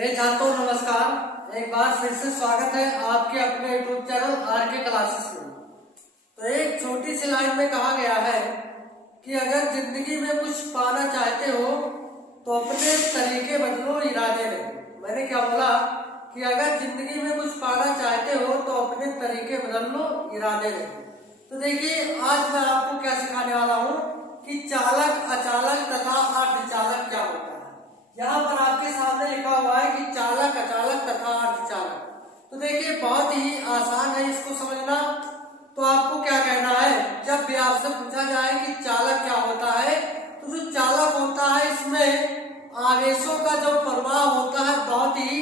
छात्रों नमस्कार। एक बार फिर से स्वागत है आपके अपने यूट्यूब चैनल आरके क्लासेस में। तो एक छोटी सी लाइन में कहा गया है कि अगर जिंदगी में कुछ पाना चाहते हो तो अपने तरीके बदलो, इरादे नहीं। मैंने क्या बोला कि अगर जिंदगी में कुछ पाना चाहते हो तो अपने तरीके बदल लो, इरादे नहीं। तो देखिए आज मैं आपको क्या सिखाने वाला हूँ कि चालक, अचालक तथा अर्धचालक क्या होता है। यहाँ पर आपके सामने लिखा हुआ है कि चालक, अचालक तथा अर्धचालक। तो देखिए बहुत ही आसान है इसको समझना। तो आपको क्या कहना है, जब भी आपसे पूछा जाए कि चालक क्या होता है, तो जो चालक होता है इसमें आवेशों का जो प्रवाह होता है बहुत ही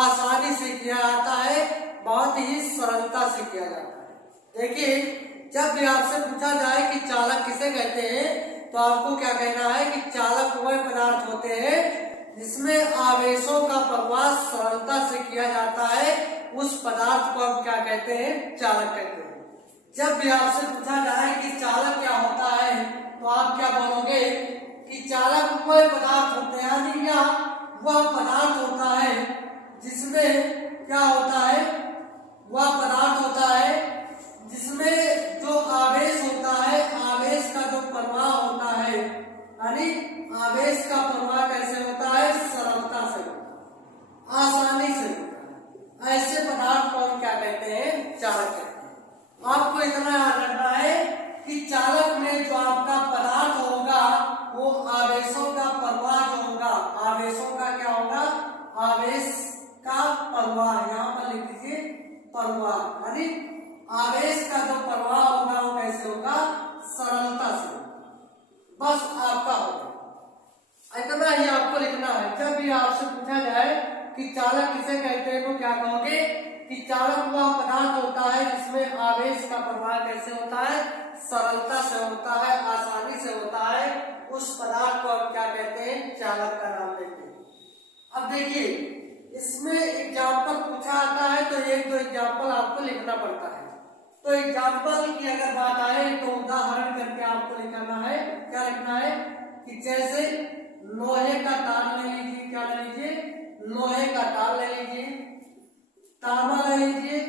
आसानी से किया जाता है, बहुत ही सरलता से किया जाता है। देखिए जब भी आपसे पूछा जाए कि चालक किसे कहते हैं, तो आपको क्या कहना है कि चालक वह पदार्थ होते हैं जिसमें आवेशों का प्रवाह सरलता से किया जाता है, उस पदार्थ को हम क्या कहते हैं, चालक कहते हैं। जब भी आपसे पूछा जाए कि चालक क्या होता है, तो आप क्या बोलोगे कि चालक वह पदार्थ होते हैं, यानी क्या वह पदार्थ होता है जिसमें क्या होता है, वह पदार्थ होता है जिसमें जो आवेश होता है, आवेश का जो प्रवाह होता है, यानी आवेश का प्रवाह कैसे होता है, सरलता से होता है, आसानी से होता है। ऐसे पदार्थ को हम क्या कहते हैं, चालक कहते हैं। आपको इतना याद रखना है कि चालक में जो आपका पदार्थ होगा वो आवेशों का प्रवाह जो होगा, आवेशों का क्या होगा, आवेश का प्रवाह, यहाँ पर लिख दीजिए प्रवाह, यानी आवेश का जो प्रवाह होगा वो कैसे होगा, सरलता से। बस आपका होगा इतना ही आपको लिखना है। जब भी आपसे पूछा जाए कि चालक किसे कहते हैं, तो क्या कहोगे कि चालक वह पदार्थ होता है जिसमें आवेश का प्रवाह कैसे होता है, सरलता से होता है, आसानी से होता है, उस पदार्थ को हम क्या कहते हैं, चालक का नाम देते हैं। अब देखिए इसमें एग्जाम्पल पूछा आता है तो एक दो एग्जाम्पल आपको लिखना पड़ता है। तो एग्जाम्पल की अगर बात आए तो उदाहरण करके आपको लिखना है, क्या लिखना है कि जैसे लोहे का तार ले लीजिए, क्या ले लीजिए, लोहे का तार ले लीजिए, तांबा ले लीजिए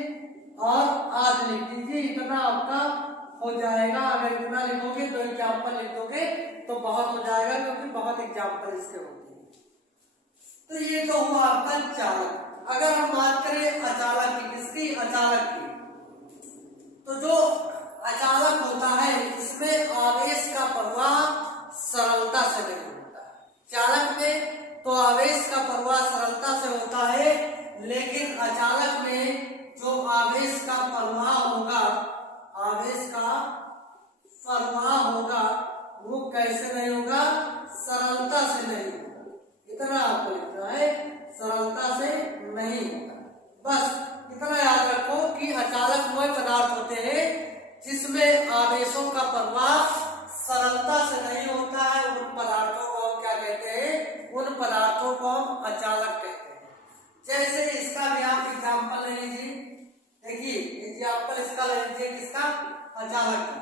और आज लिख दीजिए। इतना आपका हो जाएगा। अगर इतना लिखोगे तो एग्जाम्पल लिख दोगे तो बहुत हो जाएगा, क्योंकि बहुत एग्जाम्पल इसके होते हैं। तो ये तो हुआ आपका चालक। अगर हम बात करें अचालक की, किसकी, अचालक की, तो जो अचालक होता है इसमें आवेश का प्रवाह सरलता से नहीं होता है। चालक में तो आवेश का प्रवाह सरलता से होता है, लेकिन अचालक में जो आवेश का प्रवाह होगा, आवेश का प्रवाह होगा वो कैसे नहीं होगा, सरलता से नहीं होगा। इतना आपको लिखना है, सरलता से नहीं होगा। बस इतना याद रखो कि अचालक वह पदार्थ होते हैं जिसमें आवेशों का प्रवाह सरलता से नहीं होता है, उन पदार्थों को हम क्या कहते हैं, उन पदार्थों को हम अचालक कहते हैं। जैसे इसका भी आप एग्जाम्पल ले लीजिए। देखिए एग्जाम्पल इसका ले लीजिए, किसका, अचालक का।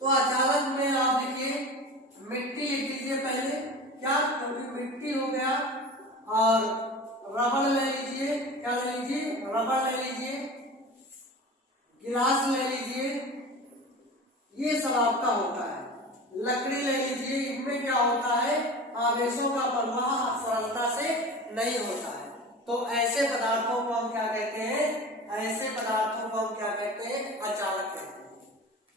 तो अचालक में आप देखिए मिट्टी लिख दीजिए पहले, क्या, क्योंकि मिट्टी हो गया, और रबड़ ले लीजिए, क्या ले लीजिए, रबड़ ले लीजिए, गिलास ले लीजिए, ये सब आपका होता है। लकड़ी ले लीजिए, इनमें क्या होता है, आवेशों का प्रवाह सरलता से नहीं होता है। तो ऐसे पदार्थों को हम क्या कहते हैं, ऐसे पदार्थों को हम क्या कहते हैं, अचालक कहते हैं।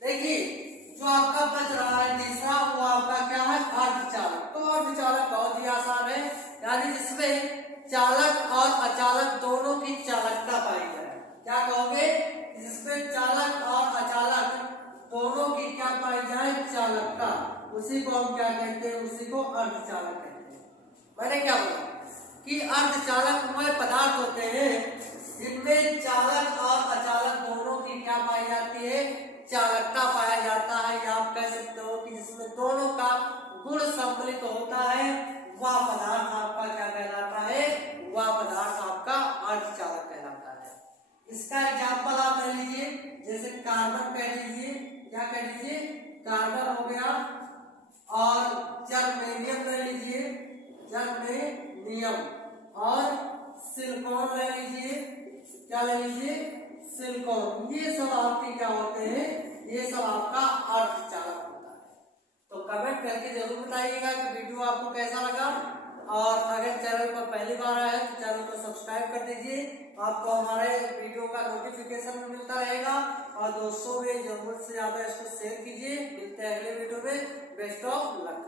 देखिए जो आपका बच रहा है तीसरा, वो आपका क्या है, अर्धचालक। तो अर्धचालक बहुत ही आसान है, यानी जिसमें चालक और अचालक दोनों की चालकता पाई जाए। क्या कहोगे, जिसमें चालक और अचालक दोनों की क्या पाई जाए, चालकता, उसी को हम क्या कहते हैं, उसी को अर्धचालक कहते हैं। मैंने क्या बोला कि अर्धचालक वह पदार्थ होते हैं जिनमें चालक और अचालक दोनों की क्या पाई जाती है, चालकता पाया जाता है। या आप कह सकते हो कि जिसमें दोनों का गुण सम्मिलित होता है, वह पदार्थ आपका क्या कहलाता है, वह पदार्थ आपका अर्धचालक कहलाता है। इसका एग्जाम्पल आप ले लीजिए, जैसे कार्बन कह लीजिए, क्या कह लीजिए, कार्बन हो गया, और जर्मेनियम ले लीजिए, जर्मेनियम सोडियम, और सिलिकॉन ले लीजिए, क्या ले लीजिए, सिलिकॉन। ये सब आपके क्या होते हैं, ये सब आपका अर्धचालक होता है। तो कमेंट करके जरूर बताइएगा कि वीडियो आपको कैसा लगा, और अगर चैनल पर पहली बार आया है तो चैनल को सब्सक्राइब कर दीजिए, आपको हमारे वीडियो का नोटिफिकेशन मिलता रहेगा, और दोस्तों में जरूरत से ज्यादा इसको शेयर कीजिए। मिलते हैं अगले वीडियो में। Best of luck.